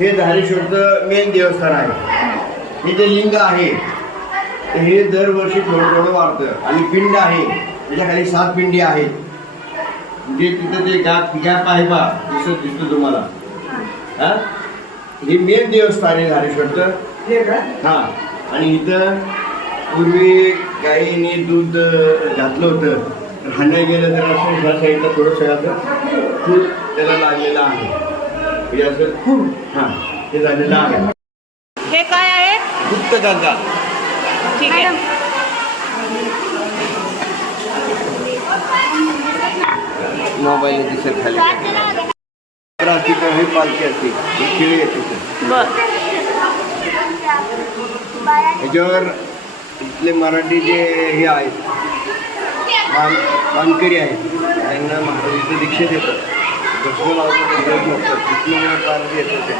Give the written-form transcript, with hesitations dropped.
हे धारेश्वरचं मेन देवस्थान आहे. हे जे लिंग आहे हे दरवर्षी थोडं थोडं वाढतं आणि पिंड आहे त्याच्या खाली 7 पिंडी आहेत. म्हणजे तिथं ते गॅप आहे बा दिसतो तुम्हाला. हा हे मेन देवस्थान आहे धारेश्वरचं. हा आणि इथं पूर्वी गाईने दूध घातलं होतं. खाण्यात गेलं तर असं ह्या साईडला थोडंसं असं खूप त्याला लागलेलं आहे. हे असं खूप हां ते झालेलं आहे. हे काय आहे? गुप्तगंगा. ठीक आहे. मोबाईल दिसत खाली हे पालखी असते खेळी येते. याच्यावर इथले मराठी जे हे आहेत मानकरी आहेत त्यांना महाराजांचं दीक्षित येतं. दक्षिण लावतात तिथून येतात ते